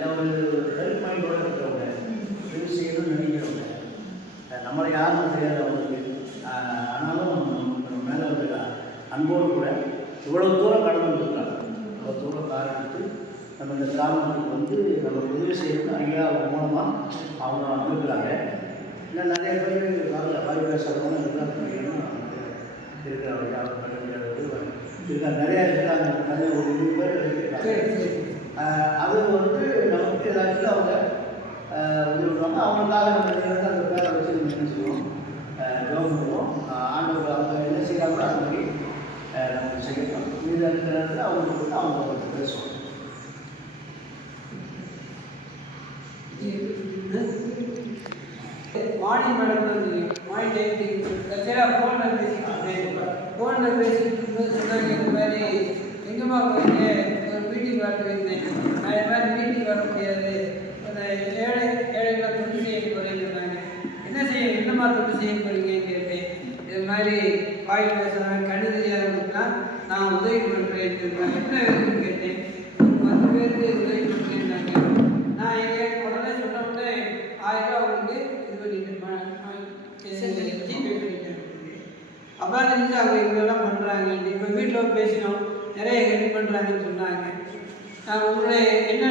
எல்லாம் ஒரு ஹெல்ப் மைண்டோட இருக்கிறவங்க. உதவி செய்யணும்னு நினைக்கிறவங்க. நம்மளை யாரும் தெரியாது அவங்களுக்கு. ஆனாலும் நம்ம மேலே இருக்கிற அன்போடு கூட இவ்வளோ தூரம் கடந்து இருக்காங்க இவ்வளோ தூரம் கார் எடுத்து நம்ம இந்த கிராமத்துக்கு வந்து நம்ம உதவி செய்யணும்னு ஐயா மூலமாக அவங்க வந்திருக்கிறாங்க. இன்னும் நிறைய பேர் வரல வாய் பேசுகிறவங்க இருக்கிறாங்க. இருக்கிறாங்க அவர் இருக்காங்க நிறையா இருக்காங்க. நிறைய ஒரு இருபது பேர் அது வந்து நமக்கு ஏதாச்சும் அவங்க ஆஹ் உதவி பண்ணுவாங்க அவங்களுக்காக நம்ம நேரத்தில் அந்த பேரை வச்சு நம்ம என்ன செய்வோம்? பண்ணுவோம். ஆஹ் ஆண்டவர் அவங்க என்ன செய்யறாங்களோ அது மாதிரி நம்ம செய்யணும். மீது இருக்கிற நேரத்தில் அவங்க வந்து அவங்க வந்து பேசுவோம். மார்னிங் மேடம் வந்து மார்னிங் ஜெயந்தி கட்சியில் ஃபோனில் பேசிட்டு ஃபோனில் பேசிட்டு இருக்கும்போது சொன்னாங்க இந்த மாதிரி எங்கேம்மா போறீங்க? நான் இந்த மாதிரி மீட்டிங் வர முடியாது. அந்த ஏழை ஏழைகளை தொண்டு செய்ய போறேன்னு சொன்னாங்க. என்ன செய்ய என்னம்மா தொண்டு செய்ய போறீங்கன்னு கேட்டேன். இது மாதிரி வாய் பேசுகிறாங்க கண்ணு தெரியாதவங்களுக்குனா நான் உதவி பண்ணுறேன் என்ன வேணும்னு கேட்டேன். பத்து பேருக்கு உதவி பண்ணுறேன்னாங்க நான் எங்க உடனே சொன்ன உடனே ஆயிரம் ரூபா உங்களுக்கு இது பண்ணிட்டேன். ஜிபே பண்ணிட்டேன். அப்புறம் தெரிஞ்சு அவங்க இவங்கெல்லாம் பண்ணுறாங்க இப்போ வீட்டில் பேசினோம். நிறைய ஹெல்ப் பண்ணுறாங்கன்னு சொன்னாங்க. உங்களுடைய என்ன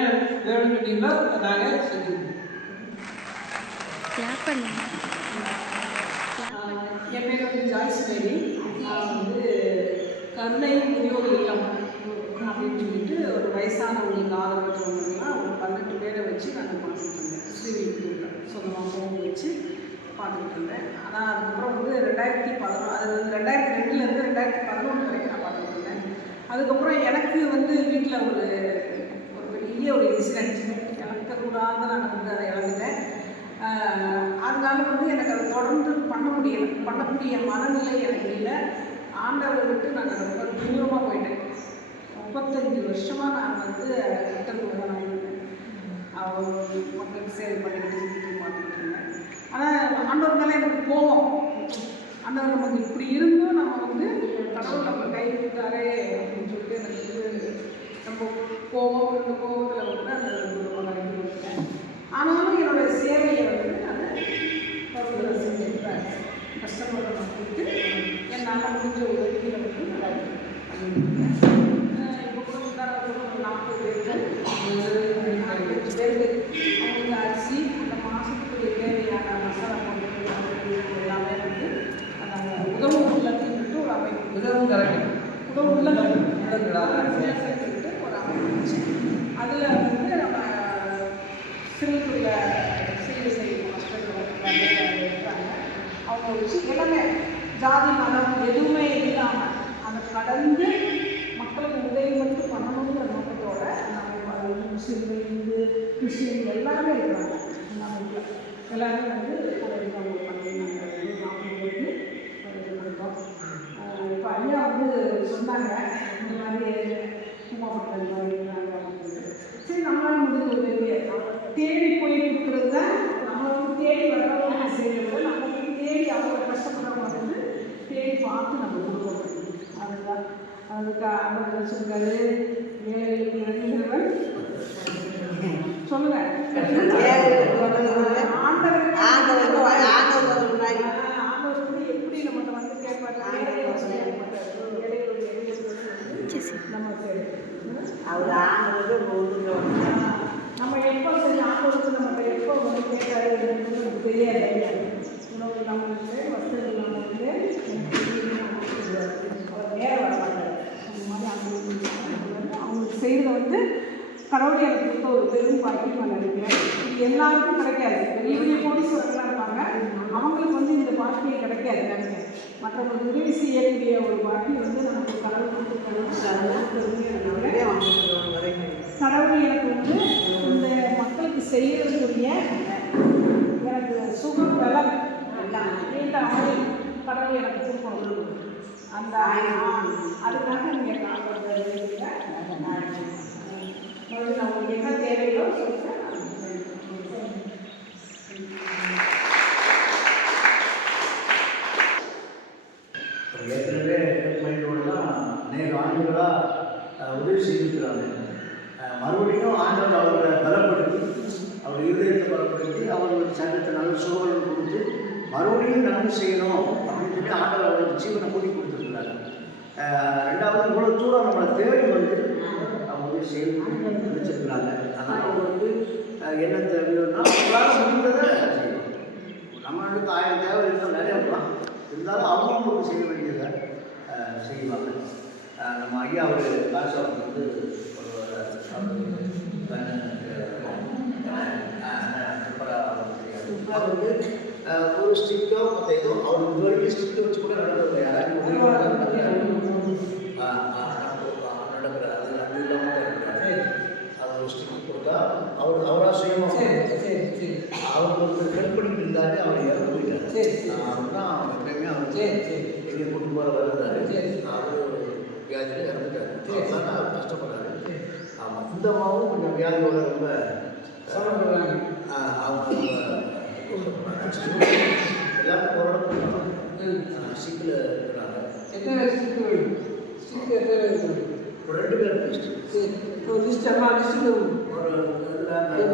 வேணும் அதை நாங்கள் என் பேர் வந்து ஜாய்ஸ் மேரி நான் வந்து கருணை முதியோர் இல்லம் அப்படின்னு சொல்லிட்டு ஒரு வயசானவங்களுக்கு ஆதரவற்றவங்களுக்குலாம் ஒரு பன்னெண்டு பேரை வச்சு நாங்கள் பார்த்துட்டு இருந்தேன். ஸ்ரீவில்லிபுத்தூரில் சொந்தமாக ஹோம் வச்சு பார்த்துக்கிட்டு இருந்தேன். ஆனால் அதுக்கப்புறம் வந்து ரெண்டாயிரத்தி பதினொன்று அது ரெண்டாயிரத்தி ரெண்டுலேருந்து ரெண்டாயிரத்தி பதினொன்று வரைக்கும் அதுக்கப்புறம் எனக்கு வந்து வீட்டில் ஒரு ஒரு பெரிய ஒரு இன்சிடென்ட் இழக்கக்கூடாத நான் வந்து அதை இழந்துட்டேன். அதனால வந்து எனக்கு அதை தொடர்ந்து பண்ண முடியல பண்ணக்கூடிய மனநிலை எனக்கு இல்லை. ஆண்டவரை விட்டு நான் ரொம்ப தூரமாக போயிட்டேன். முப்பத்தஞ்சு வருஷமாக நான் வந்து கிட்டத்தட்ட கூட நான் இருந்தேன். அவங்க மக்களுக்கு சேவை பண்ணிக்கிட்டு செஞ்சுட்டு பார்த்துக்கிட்டு இருந்தேன். ஆனால் ஆண்டவர் மேலே எனக்கு கோவம் ஆனால் நமக்கு இப்படி இருந்தும் நம்ம வந்து கடவுள் நம்ம கை விட்டாரே அப்படின்னு சொல்லிட்டு எனக்கு வந்து ரொம்ப கோவம் இந்த கோபத்தில் வந்து அந்த குடும்பம் நான் ஆனாலும் என்னோட சேவையை வந்து நான் தொடர்ந்து செஞ்சுருப்பேன் கஷ்டப்படுற மக்களுக்கு என்னால் முடிஞ்ச உதவிகளை வந்து நான் பண்ணியிருக்கேன் இப்போ கூட உதாரணத்துக்கு ஒரு நாற்பது பேருக்கு நாற்பத்தஞ்சு பேருக்கு அவங்களுக்கு அரிசி அந்த மாதத்துக்கு தேவையான மசாலா பொருட்கள் எல்லாமே வந்து அந்த உதவும் உள்ளத்துன்னு சொல்லிட்டு ஒரு அமைப்பு உதவும் கரெக்ட் உதவும் உள்ளம் உள்ளங்களா? சொல்லிட்டு ஒரு அமைப்பு இருந்துச்சு அதில் வந்து நம்ம சிறுத்துள்ள சிறு செய்யும் மக்கள் இருக்காங்க அவங்க வச்சு எல்லாமே ஜாதி மதம் எதுவுமே இல்லாமல் அதை கடந்து மக்களுக்கு உதவி மட்டும் பண்ணணுங்கிற நோக்கத்தோட நம்ம அது வந்து முஸ்லீம்கள் இந்து கிறிஸ்டின் எல்லாருமே இருக்கிறாங்க. நம்ம இதில் வந்து அதை பண்ணி நாங்கள் வந்து நாற்பது இது பண்ணுறோம் இப்போ ஐயா வந்து சொன்னாங்க இந்த மாதிரி உமாபட்டம் இந்த மாதிரி இருந்தாங்க அப்படின்னு சரி நம்மளால் முடிஞ்ச ஒரு பெரிய தேடி போய் கொடுக்குறது தான் நம்மளுக்கு தேடி வரவங்க செய்யறது நம்மளுக்கு தேடி அவங்க கஷ்டப்படுறவங்க வந்து தேடி பார்த்து நம்ம கொடுக்கணும். அதுதான். அதுக்கு ஆண்டவர் சொல்றாரு ஏழைகளுக்கு Yeah. எல்லாருக்கும் கிடைக்காது. பெரிய பெரிய கோடீஸ்வரர்களாக இருப்பாங்க அவங்களுக்கு வந்து இந்த பாக்கியம் கிடைக்காது நினைக்கிறேன் மற்றவங்களுக்கு உதவி செய்யக்கூடிய ஒரு பாக்கியம் வந்து நமக்கு கடவுள் கடவுள் எனக்கு வந்து இந்த மக்களுக்கு செய்யறதுக்குரிய எனக்கு சுகம் பலம் நீண்ட ஆயுள் கடவுள் எனக்கு கொடுக்கணும். அந்த அதுக்காக நீங்கள் நான் உங்களுக்கு என்ன தேவையோ சொல்லுங்க ஏற்கனவே ஹெல்ப் மைண்டோடு தான் அநேக ஆண்டுகளாக உதவி செய்திருக்கிறாங்க அஹ் மறுபடியும் ஆண்டவர் அவர்களை பலப்படுத்தி அவங்களுக்கு சரீரத்தை நல்ல சூழல் கொடுத்து மறுபடியும் நன்மை செய்யணும் அப்படின்னு ஆண்டவர் அவங்களுக்கு ஜீவனை கூட்டி கொடுத்துருக்கிறாரு ரெண்டாவது இவ்வளோ தூரம் நம்மளை தேடி வந்து அவங்க வந்து செயல்பட்டு வச்சிருக்கிறாங்க அதனால் அவங்க வந்து என்ன தேவையோன்னா அவங்களால முடிந்ததை செய்யணும் நம்மளுக்கு ஆயிரம் தேவை இருந்தால் நிறைய இருக்கலாம் இருந்தாலும் அவங்களுக்கு செய்ய வேண்டியதை செய்வாங்க நம்ம ஐயா ஒரு காசு வந்து ஒரு அவர் வந்து வரைக்கும் ஸ்டிக்கை வச்சு கூட நடந்தது யாராச்சும் நடக்கிற அது அது இல்லாமல் இருக்கிறாரு அது ஒரு ஸ்டிக் கொடுத்தா அவர் அவராக சுயமாக சரி சரி சரி. அவர் ஒருத்தர் ஹெல்ப் பண்ணிட்டு இருந்தாரு அவர் இறந்து போயிட்டாரு. அவர் தான் எப்பயுமே அவர் சரி சரி. எங்கே கூட்டு போகிற வருந்தாரு சரி. அவர் ஒரு வியாதியில் இறந்துட்டாரு. சரி. அதனால அவர் கஷ்டப்படுறாரு. ஆமாம் இந்த அம்மாவும் கொஞ்சம் வியாதியோட ரொம்ப ஆஹ், அவங்க ரொம்ப கஷ்டப்படுறாங்க. எல்லாமே ஓரளவுக்கு ம் சிக்கில் இருக்கிறாங்க எத்தனை வேணும் ஸ்டிக் எத்தனை ஒரு ரெண்டு பேர் சரி இப்போ லிஸ்ட் அம்மா லிஸ்ட் ஒரு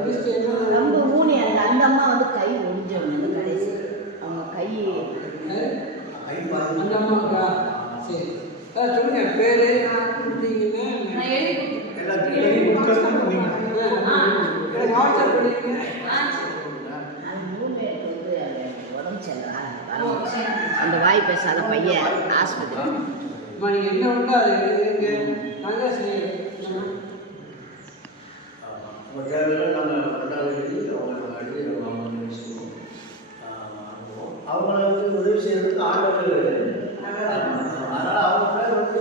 லிஸ்ட் என்ன நம்ம மூணு அந்த அந்த அம்மா வந்து கை ஒடிஞ்சவங்க கடைசி அவங்க கை ஐ அந்த பாருங்க அம்மாவுக்கா சரி ஆ சொல்லுங்க பேர் கொடுத்தீங்கன்னா நான் எழுதி கொடுத்தேன். எல்லாத்தையும் எழுதி கொடுத்தா நீங்க எனக்கு வாட்ஸ்அப் பண்ணிடுங்க ஆ, சரி. அந்த மூணு பேருக்கு வந்து அது உடம்பு சரியில்லை அந்த வாய் பேசாத பையன். ஆஸ்பத்திரி. நீங்கள் என்ன உண்டோ அதை? எழுதுங்க நாங்கள் அவங்கள வந்து உதவி செய்யறதுக்கு ஆண்டவர் அதனால் அவங்க பேர் வந்து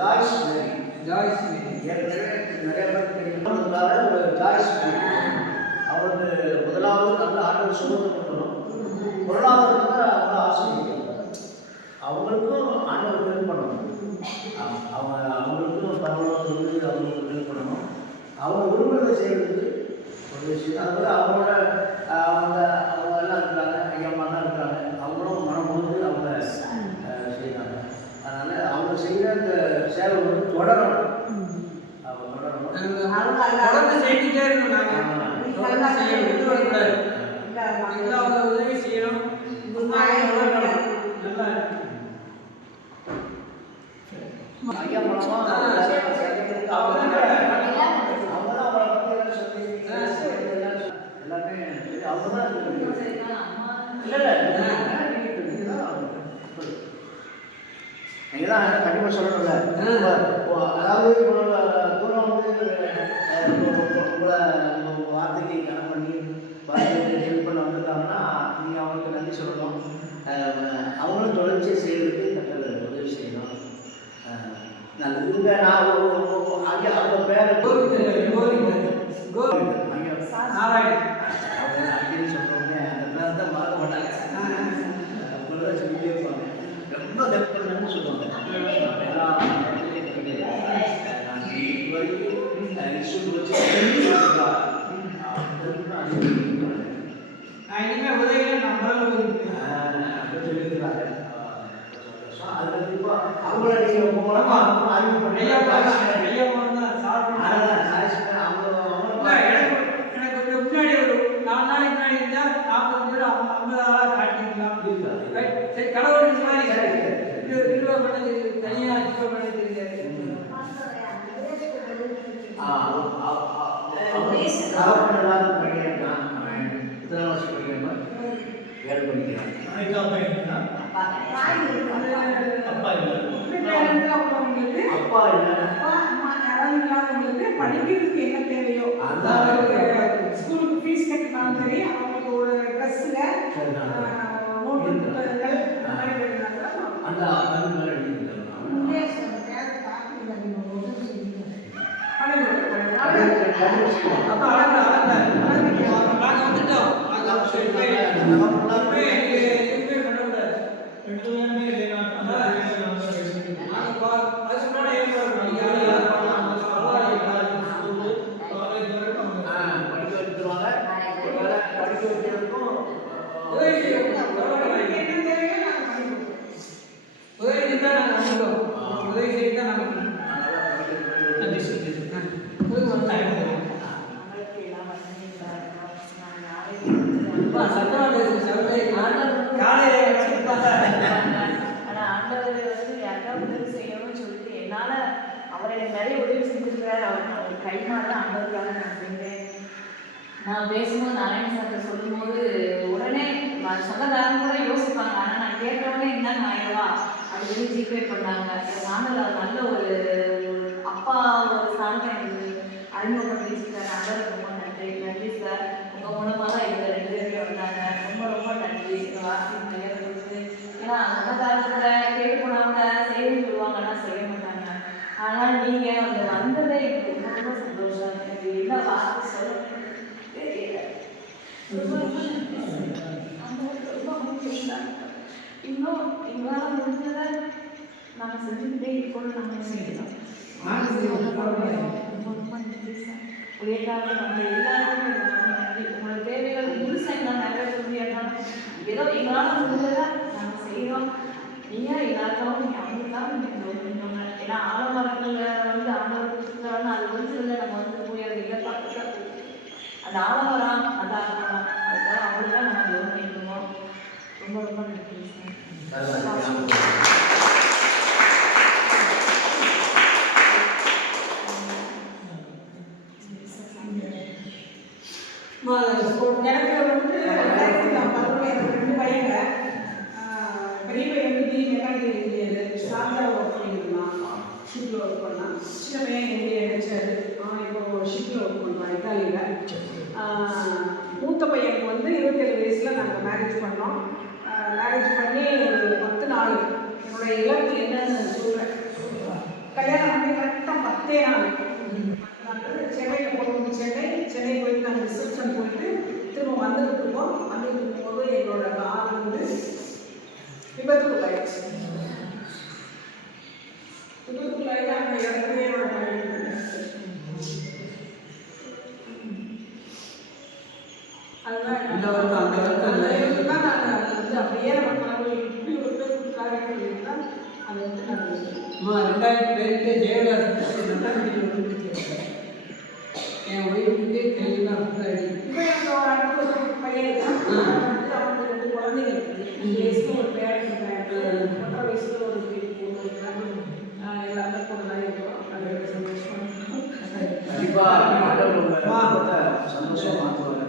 ஜாய்ஸ் மேரி ஜாய்ஸ் ஏற்கனவே நிறைய பேர் தெரியுமான்றதுனால ஒரு ஜாய்ஸ் மேரி முதலாவது நல்ல ஆண்டவர் சுமந்து பண்ணணும் பொருளாதாரத்தில் அவங்க ஆசிரியர் அவங்களுக்கும் ஆண்டவர் ஹெல்ப் பண்ணணும் அவங்க அவங்களுக்கும் பரவாயில்ல வந்து அவங்களுக்கு ஹெல்ப் பண்ணணும் அவங்க விரும்புகிறத செய்யறதுக்கு ஒரு விஷயம் அது அவங்களோட அவங்க அவங்க எல்லாம் இருக்கிறாங்க ஐயம்மாலாம் இருக்கிறாங்க அவங்களும் மனம் வந்து அவங்க செய்கிறாங்க அதனால் அவங்க செய்கிற இந்த சேவை வந்து தொடரணும் அவங்க தொடரணும் தொடர்ந்து இருக்கணும் நாங்கள் தொடர்ந்து செய்யணும் விட்டு விடக்கூடாது எல்லா உதவி செய்யணும் நல்லா ஐயா மூலமா ஆ, சரி, அவங்க அவங்க தான் அவங்கள பற்றி எல்லாம் சொல்லி எல்லாம் சொல்லி- எல்லாமே அவங்க தான் சரிங்களா? அம்மா இல்லை இல்லை நீங்கள் தான் கண்டிப்பாக சொல்லணும்ல அதாவது தூரம் வந்து உங்களை வார்த்தைக்கு கணக்கு பண்ணி வார்த்தைக்கு ஹெல்ப் பண்ண வந்திருக்காங்கன்னா நீங்கள் அவங்களுக்கு நன்றி சொல்லணும் அஹ், அவங்களும் தொடர்ச்சி செய்யறதுக்கு கட்டளை உதவி செய்யணும் அஹ், நல்லது இங்கே நான் ஒரு- ஒரு- ஒரு- அங்கே அவங்க பேரை கோவிந்தன் கோவிந்தன் கோவிந்தன் அங்கே நாராயணன் அவங்க அடிக்கடி சொல்கிறவங்க அந்த பேர் தான் மறக்க மாட்டாங்க அவங்கள சொல்லிட்டே இருப்பாங்க ரொம்ப ஹெல்ப் பண்ணணும்னு சொல்லுவாங்க நம்ம எல்லாம் நான் இது வரைக்கும் இஷ்யூ வச்சு நான் இனிமேல் உதவியை நான் முதல்ல உதவி அவங்கள நீங்க மூலமா அறிவு பண்ணி ஐயா பாருங்க, சாப்பிட்டு இல்ல, எனக்கு எனக்கு கொஞ்சம் முன்னாடி ஒரு நாலு நாளைக்கு முன்னாடி இருந்தா நாற்பது பேர் ஐம்பது ஐம்பது ஆளா காட்டிக்கலாம் ரைட் சரி கடவுள் இந்த மாதிரி சரி. இது கிருபை பண்ணது தனியா கிருபை பண்ணது தெரியாது. வேலை பண்ணிக்கிறான் அப்பா இல்லை படிக்கிறதுக்கு என்ன தேவையோ. ஸ்கூலுக்கு ஃபீஸ் கட்டினாலும் சரி அவங்களுக்கு ஒரு ட்ரெஸ்ஸில் சரிதான். நோட்டு புத்தகங்கள் இந்த மாதிரி வேணும்னாக்கா அந்த அது மேலே எழுதிக்கிறான் அப்ப அளந்த அளந்த நாங்க வந்துட்டோம் நாங்க சரி போய் போய் எதுவுமே பண்ணக்கூடாது நாங்க பா அது முன்னாடி ஏன் பண்ணணும் யார் யார் பண்ணலாம் படிக்க வச்சுருவாங்க ஒருவேளை படிக்க வைக்கிறதுக்கும் உதவி செய்யணும் என்ன தேவையோ நாங்கள் பண்ணி கொடுப்போம் உதவி செய்தா நாங்க வந்துட்டோம் உதவி செய்தா நாங்க பண்ணுவோம் அவங்களுக்கு எல்லாம் வந்து நான் யாரையும் அம்மா சத்தமா பேசு சவுண்ட் காலையில வச்சிருப்பாங்க ஆனா ஆண்டவர் வந்து யாருக்காவது உதவி செய்யணும்னு சொல்லிட்டு என்னால அவர் எனக்கு நிறைய உதவி செஞ்சிருக்கிறார். அவர் அவர் கை மாற ஆண்டவருக்காக நான் செஞ்சேன் நான் பேசும்போது நாராயண சார்ட்ட சொல்லும்போது உடனே சொந்தக்காரங்க கூட யோசிப்பாங்க. ஆனா நான் கேட்டவுடனே என்ன நாயவா அப்படின்னு ஜிபே பண்ணாங்க. எனக்கு நல்ல ஒரு அப்பா ஒரு சார்ந்த எனக்கு அறிமுகப்படுத்தி சார் நல்லா ரொம்ப நன்றி நன்றி சார். உங்க மூலமா தான் இந்த ரெண்டு பேருமே வந்தாங்க. ரொம்ப ரொம்ப நன்றி. இந்த வார்த்தை நிறைய கொடுத்து. ஏன்னா அந்த காலத்துல கேட்டு போனவங்க செய்யணும்னு சொல்லுவாங்கன்னா செய்ய முடியும் ஆனால் நீங்க அந்த வந்ததே எனக்கு ரொம்ப சந்தோஷம். எனக்கு என்ன வார்த்தை சொல்ல தெரியல. ரொம்ப ரொம்ப முக்கியம் இன்னும் எங்களால் முடிஞ்சதை நாங்கள் செஞ்சுக்கிட்டே இருக்கோம்னு நாங்கள் செய்யலாம் ரொம்ப ரொம்ப நன்றி சார். உங்களுக்காக நம்ம எல்லாருக்கும் நன்றி. உங்களோட தேவைகள் முழுசாக எங்களால் நிறைவேற்ற ஏதோ எங்களால் முடிஞ்சதை நாங்கள் செய்கிறோம் நீங்கள் எல்லாருக்காகவும் நீங்கள் அவங்களுக்காக நீங்கள் ஏன்னா ஆலமரங்கள் வந்து ஆண்டவர்கள் அது வந்து இல்லை நம்ம வந்து போய் அதை இழப்பாக்க அந்த ஆலமரம் அந்த ஆலமரம் அதுக்காக அவங்களுக்காக நம்ம கவனிக்கணும் ரொம்ப ரொம்ப நன்றி. சார் எனக்கு வந்து ஒர்க் பண்ணான் சின்ன பையன் எங்கே நினைச்சாரு அவன் இப்போ ஷிப்பில் ஒர்க் பண்ணுறான் இத்தாலியில். மூத்த பையனுக்கு வந்து இருபத்தேழு வயசில் நாங்கள் மேரேஜ் பண்ணோம். மேரேஜ் பண்ணி ஒரு பத்து நாள். என்னோட இலக்கு என்னன்னு சொல்கிறேன் கல்யாணம் பண்ணி கரெக்டாக பத்தே நாள். சென்னையில் போகணும் சென்னை சென்னை போயிட்டு நாங்கள் ரிசப்ஷன் போயிட்டு திரும்ப வந்துட்டு இருக்கோம் வந்துட்டு இருக்கும்போது எங்களோட கார் வந்து விபத்துக்குள்ளாயிடுச்சு. விபத்துக்குள்ளாயிட்டு அந்த இடத்துல என்னோட பையன் அதுதான் இந்த வருத்தம், அந்த வருத்தம் அந்த இல்லை. வருத்தம் தான் நான் வந்து அப்படியே நம்ம கடவுள் இப்படி ஒரு பேர் காரியங்கள் இருந்தால் அதை வந்து நான் அம்மா ரெண்டாயிரத்தி பேருக்கு ஜெயலலிதா மெட்டாலிட்டி வந்து என் ஒய்ஃபுக்கு தெளிவாக ஃபுல்லாக இப்போ எனக்கு ஒரு அடுத்த ஒரு பையன் இருக்கான். அவன் வந்து அவனுக்கு ரெண்டு குழந்தைங்க இருக்கு. அஞ்சு வயசுல ஒரு பேரன் இருக்கான். ஒன்றரை வயசுல ஒரு பெரிய பொண்ணு இருக்கான். ஆஹ் எல்லாமே பொண்ணுதான் இருக்கிறோம். அது ரொம்ப சந்தோஷமா இருக்கும். கண்டிப்பா ஆண்டவர் உங்க குடும்பத்தை சந்தோஷமா மாத்துவாரு.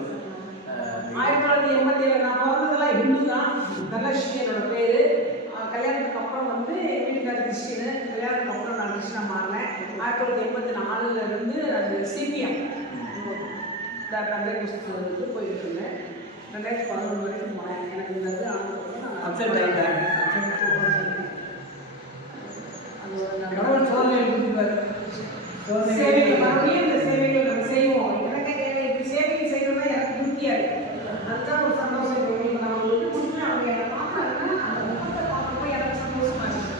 அஹ் ஆயிரத்தி தொள்ளாயிரத்தி எண்பத்தி ஏழு நான் பிறந்ததெல்லாம் ஹிந்து தான் தனலட்சுமி என்னோட பேரு. கல்யாணத்துக்கு அப்புறம் வந்து வீட்டுக்கார கிறிஸ்டினு கல்யாணத்துக்கு அப்புறம் நான் கிருஷ்ணா மாறினேன். ஆயிரத்தி தொள்ளாயிரத்தி எண்பத்தி நாலுல இருந்து அது சிபிஎம். தந்தை புஸ்தகத்துக்கு போயிட்டு இருந்தேன். ரெண்டாயிரத்தி பதினொன்று வரைக்கும் போனேன். எனக்கு ஆகிட்டாங்க அது ஒரு நல்ல சோதனை. மறுபடியும் இந்த சேவைகள் நம்ம செய்வோம். எனக்கு சேவை செய்யணும்னா எனக்கு திருப்தியா இருக்கு. அதுதான் ஒரு சந்தோஷம் இப்போ உங்களுக்கு நான் வந்து உண்மையாக அவங்க என்னை பார்க்குறாங்கன்னா அந்த முகத்தை பார்க்கும்போது எனக்கு சந்தோஷமா இருக்கு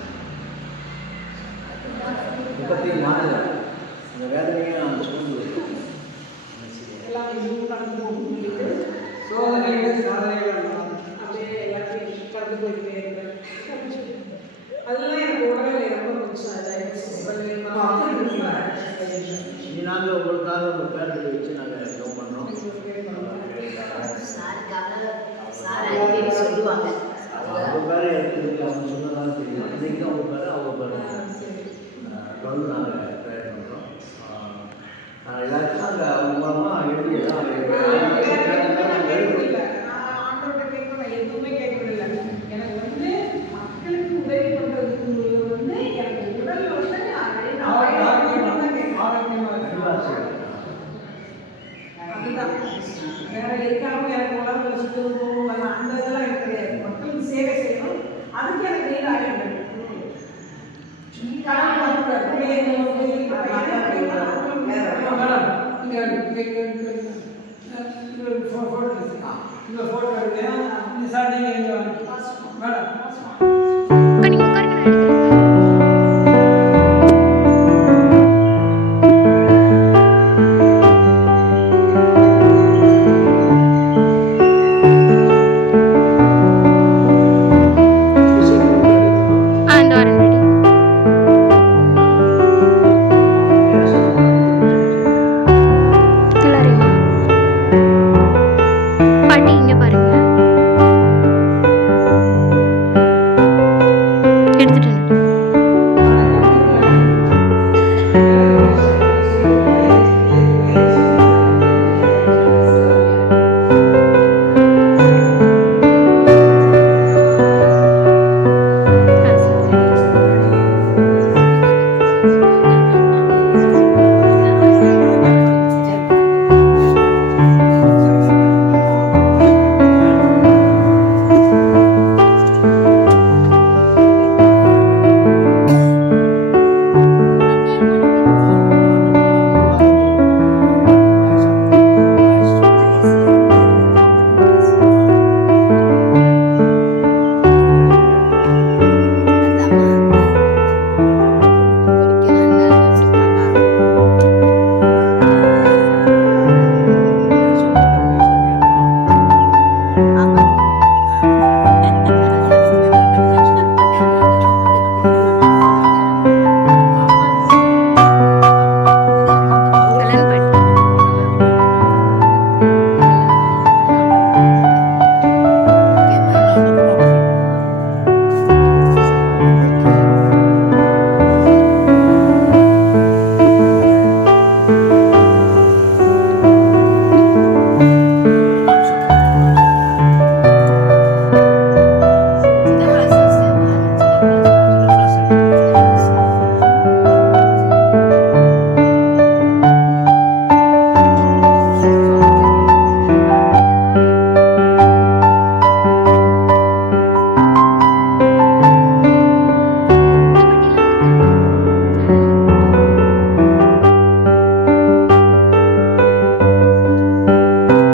முப்பத்தி நாலு இந்த வேதனையை நான் சூழ்ந்து எல்லாம் இதுவும் கடந்து போகும் சொல்லிட்டு சோதனைகள் சாதனைகள் தான். அப்படியே எல்லாத்தையும் கடந்து போயிட்டே இருக்கேன் அதெல்லாம் எனக்கு உடல்நிலை ரொம்ப பிடிச்சா இனி நாங்கள் உங்களுக்காக ஒரு பேரடி வச்சு நாங்கள் ஜோம் பண்ணுறோம் சாருக்காக சார் அடிக்கடி சொல்லுவாங்க அவங்க பேரை எடுத்துருக்கு அவங்க சொன்னதாலும் தெரியும் இன்னைக்கு அவங்க பேரை அவங்க பேர். தொடர்ந்து நாங்கள் ப்ரேயர் பண்ணுறோம் எல்லாருக்கும் அந்த அவங்க மூலமாக எழுதி எல்லாம் எழுதுறோம் कर कर कर कर फ़ोटो फ़ोटो हाँ फ़ोटो कर दे निशान नहीं है बड़ा